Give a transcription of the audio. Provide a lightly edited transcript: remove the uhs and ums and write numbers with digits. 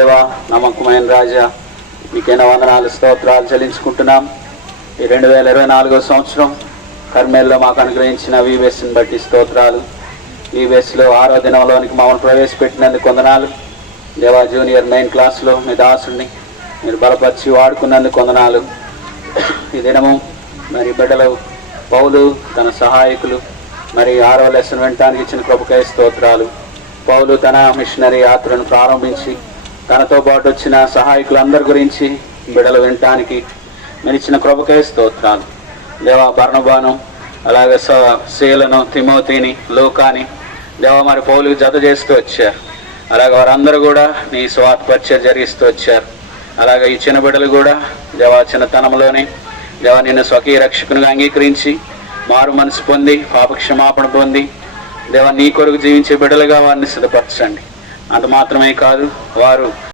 దేవా, నమ్మకమైన రాజా, మీకైనా వందనాలు స్తోత్రాలు చెల్లించుకుంటున్నాం. ఈ 2024 సంవత్సరం కర్మేల్లో మాకు అనుగ్రహించిన వీబీఎస్ని బట్టి స్తోత్రాలు. వీబీఎస్లో 6వ దినంలోనికి మమ్మల్ని ప్రవేశపెట్టినందుకు వందనాలు. దేవా, జూనియర్ 9th క్లాస్లో మీ దాసుడిని మీరు బలపరిచి వాడుకున్నందుకు వందనాలు. ఈ దినము మరి బిడ్డలు పౌలు తన సహాయకులు మరి 6వ లెసన్ వినటానికి ఇచ్చిన కృపకై స్తోత్రాలు. పౌలు తన మిషనరీ యాత్రను ప్రారంభించి తనతో పాటు వచ్చిన సహాయకులందరి గురించి బిడ్డలు వినటానికి మీరు ఇచ్చిన కృపకై స్తోత్రాలు. దేవా, బర్నబాను అలాగే శీలను, తిమోతిని, లూకాని దేవా మరి పౌలుకి జత చేస్తూ వచ్చారు. అలాగే వారందరూ కూడా నీ స్వార్థ పరిచయం జరిగిస్తూ వచ్చారు. అలాగే ఈ చిన్న బిడ్డలు కూడా దేవా చిన్నతనంలోనే దేవా నిన్ను స్వకీయ రక్షకునిగా అంగీకరించి మారు మనసు పొంది పాపక్షమాపణ పొంది దేవా నీ కొరకు జీవించే బిడ్డలుగా వారిని సిద్ధపరచండి. అంత మాత్రమే కాదు, వారు